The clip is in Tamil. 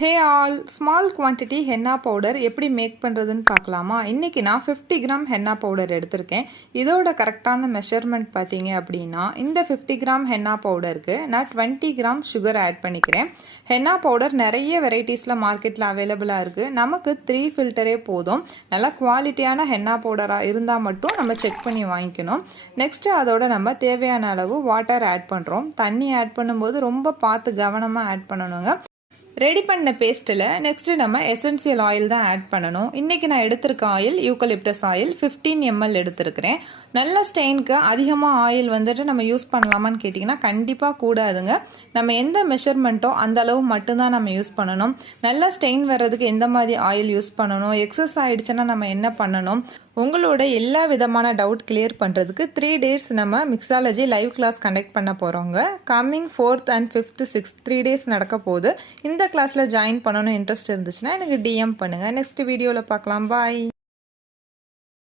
Hey all, small quantity henna powder எப்படி மேக் பண்ணுறதுன்னு பார்க்கலாமா? இன்றைக்கி நான் 50 கிராம் ஹென்னா பவுடர் எடுத்திருக்கேன். இதோட கரெக்டான மெஷர்மெண்ட் பார்த்தீங்க அப்படின்னா, இந்த 50 கிராம் ஹென்னா பவுடருக்கு நான் 20 கிராம் சுகர் ஆட் பண்ணிக்கிறேன். ஹென்னா பவுடர் நிறைய வெரைட்டிஸில் மார்க்கெட்டில் அவைலபிளாக இருக்குது. நமக்கு 3 ஃபில்டரே போதும். நல்லா குவாலிட்டியான ஹென்னா பவுடராக இருந்தால் மட்டும் நம்ம செக் பண்ணி வாங்கிக்கணும். நெக்ஸ்ட்டு அதோட நம்ம தேவையான அளவு வாட்டர் ஆட் பண்ணுறோம். தண்ணி ஆட் பண்ணும்போது ரொம்ப பார்த்து கவனமாக ஆட் பண்ணணுங்க. ரெடி பண்ண பேஸ்ட்டில் நெக்ஸ்ட்டு நம்ம எசென்சியல் ஆயில் தான் ஆட் பண்ணணும். இன்றைக்கி நான் எடுத்திருக்க ஆயில் யூக்கலிப்டஸ் ஆயில் 15 ml எடுத்திருக்கிறேன். நல்ல ஸ்டெயினுக்கு அதிகமாக ஆயில் வந்துட்டு நம்ம யூஸ் பண்ணலாமான்னு கேட்டிங்கன்னா கண்டிப்பாக கூடாதுங்க. நம்ம எந்த மெஷர்மெண்ட்டோ அந்த அளவு மட்டும்தான் நம்ம யூஸ் பண்ணணும். நல்ல ஸ்டெயின் வர்றதுக்கு எந்த மாதிரி ஆயில் யூஸ் பண்ணணும், எக்ஸஸ் ஆகிடுச்சுன்னா நம்ம என்ன பண்ணணும், உங்களோட எல்லா விதமான டவுட் கிளியர் பண்ணுறதுக்கு 3 days நம்ம மிக்ஸாலஜி லைவ் கிளாஸ் கண்டக்ட் பண்ண போகிறோங்க. Coming 4th and 5th 6th 3 days நடக்க போகுது. இந்த கிளாஸில் ஜாயின் பண்ணணும் இன்ட்ரெஸ்ட் இருந்துச்சுன்னா எனக்கு டிஎம் பண்ணுங்கள். நெக்ஸ்ட் வீடியோவில் பார்க்கலாம். பாய்.